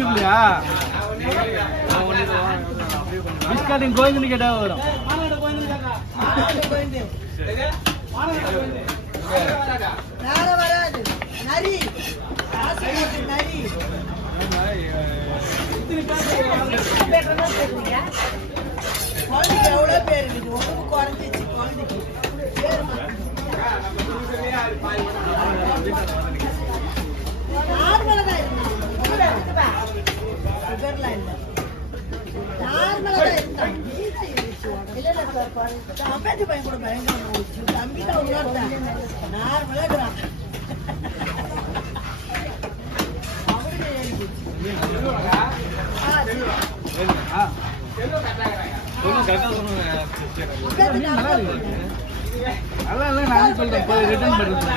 யூடியூப்லையா பிஸ்காட்டிங் கோவிந்தன்னு கேட்டா வரும். எவ்வளவு பேர் இருக்கு ஒண்ணு குறைஞ்சிச்சு குழந்தைக்கு நார்மலா தான் சுகர்லாம் இல்லை நார்மலா தான் இருந்தான். அம்பேத்கர் பையன் கூட பயங்கரமா தம்பி தான் உணர்ந்தான் நார்மலா இருக்கிறான். நான் சொல்றேன் ரிட்டர்ன் பண்றது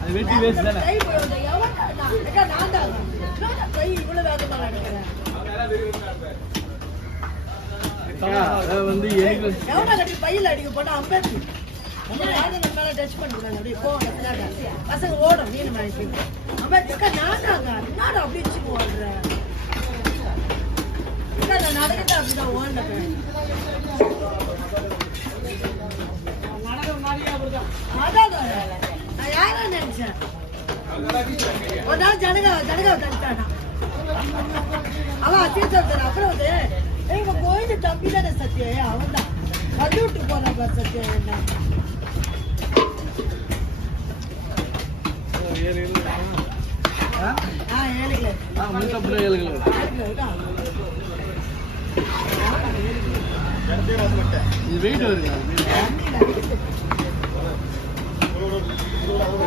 அது வெட்டி வேஸ்ட் தானே. வந்து பையில அடிக்க போனா அம்பேத்கர் மேல டச் பண்ணிக்கலாம் அப்படியே போவாங்க பசங்க ஓடும் மீன் மாதிரி அம்பேத்கர் நாடாங்க நாடு அப்படி வச்சு ஓடுறேன் நடக்கத்தை அப்படிதான் ஓடுறேன். அதான் நான் யாரும் நினைச்சேன் ஒரு நாள் ஜனகாவை தடுத்தானா அவன் அத்தியத்தர். அப்புறம் வந்து எங்க போயிட்டு தம்பி தானே சத்திய அவன் தான் வந்து விட்டு போன சத்திய என்ன வெயிட் வருது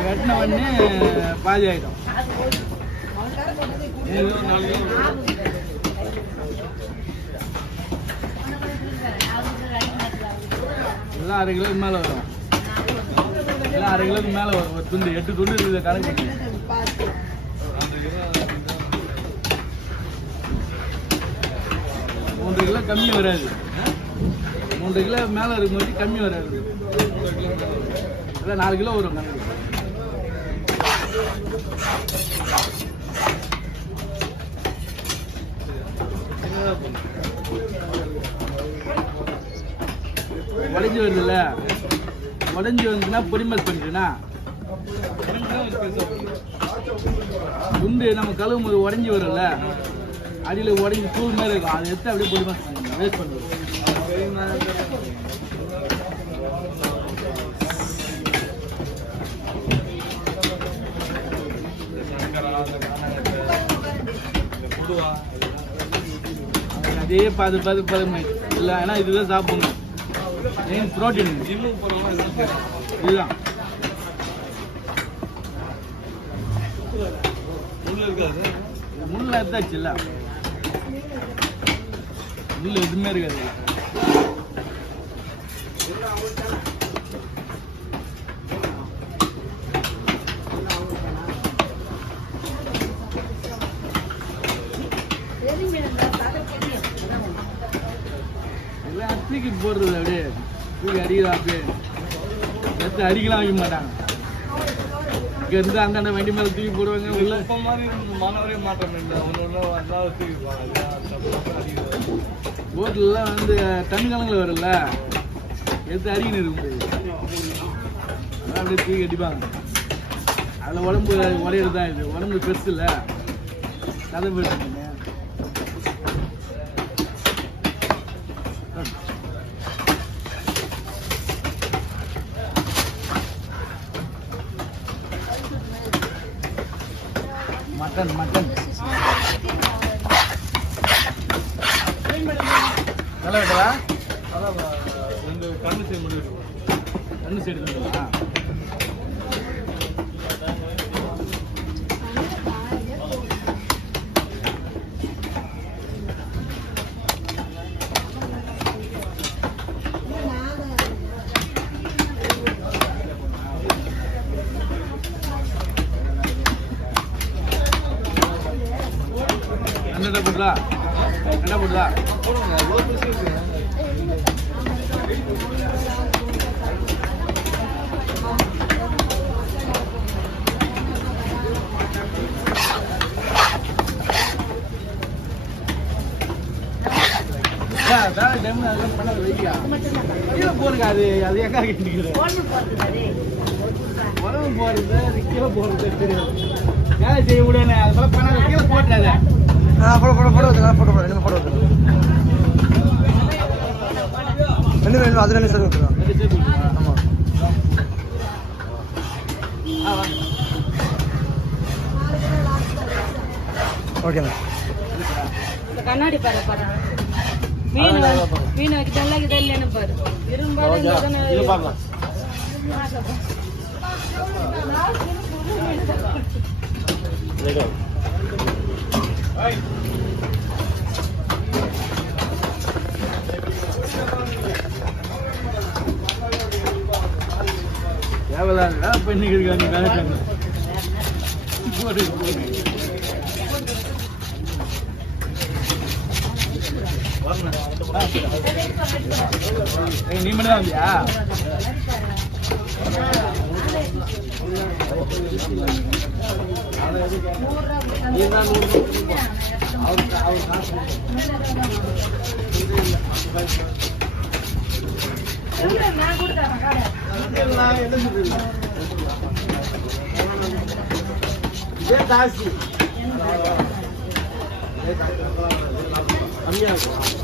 வெட்டின உடனே பாதி ஆயிடும். எல்லாம் 1/2 கிலோக்கு மேல வரும். எல்லாம் 1/2 கிலோக்கு மேல வரும். ஒரு துண்டு 8 துண்டு இருக்குது கணக்கு. 3 கிலோ கம்மி வராது. 3 கிலோ மேல இருக்கும்போது கம்மி வராது. 4 கிலோ வரும் கணக்கு. உடஞ்சி வருதுல்ல, உடஞ்சி வந்துன்னா பொடிமல் பண்ணிட்டுனா துண்டு நம்ம கழுவும் போது உடஞ்சி வரும்ல, அடியில் உடஞ்சி தூள் மாதிரி இருக்கும். அதை எடுத்து அப்படியே பொடிமல் பண்ணிடணும். வேஸ்ட் பண்ணுறது அதே பார்த்து இல்லை. ஏன்னா இதுதான் சாப்பிடணும். மெயின் ப்ரோட்டீன் இதுதான். முள்ள எடுத்தாச்சு இல்லை, முள்ள எதுவுமே இருக்காது. தூக்கி போடுறது அப்படியே தூக்கி அடிக்கலாம். அப்படியே எடுத்து அடிக்கலாம் வைக்க மாட்டாங்க. இங்க இருந்து அந்தாண்ட வண்டி மேல தூக்கி போடுவாங்க. உள்ள மாணவரே மாற்றம் இல்லை. போட்லாம் வந்து தமிழ்நாடுல வரும்ல, எடுத்து அடிக்கணும் இருக்கும். அதான் அப்படியே தூக்கி அடிப்பாங்க. அதில் உடம்பு உடையிறது தான். இது உடம்பு பெருசு இல்லை, கதை போயிட்டு மட்டன் நல்லா இருக்கா? ரெண்டு கண்ணு சைடு மட்டும் கண்ணு சைடு இருக்குங்களா? என்ன போடுறா அப்படியா கீழே போடுங்க அது அது எங்க கேட்டுக்கிறேன் உடம்பு போறது கீழே போறது தெரியாது வேலை செய்ய முடியாது அது போல பண்ணாத கீழே போட்டுறாத போட ரெண்டு போட ரெண்டு அது ரெண்டு சார் விட்டுருவோம் ஆமாம் ஓகேண்ணா கண்ணாடி பாரு மீன் வைக்கிறதெல்லாம் இதை இல்லைன்னு பாரு இரும்பாடு இது பார்க்கலாம் தேவையில்ல பண்ணிக்கிட்டு இருக்காங்க வேலைக்காங்க நீ மட்டும் தான் வந்தியா ஜாஸ்தி கம்மியா இருக்கும்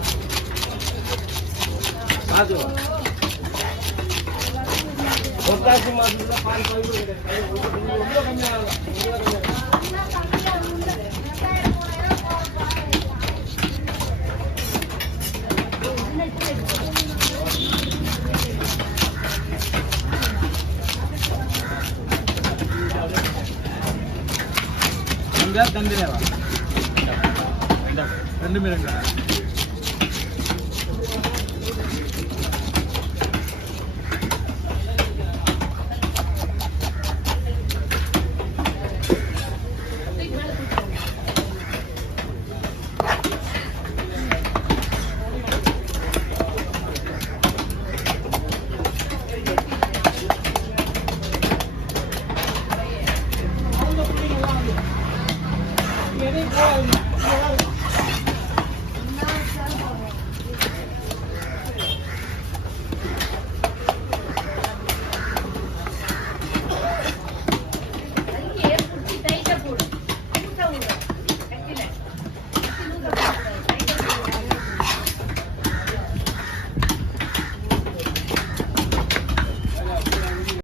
பொட்டாசி மாசத்துல பால் ரொம்ப கம்மியாக தந்துடுவா ரெண்டு மீன்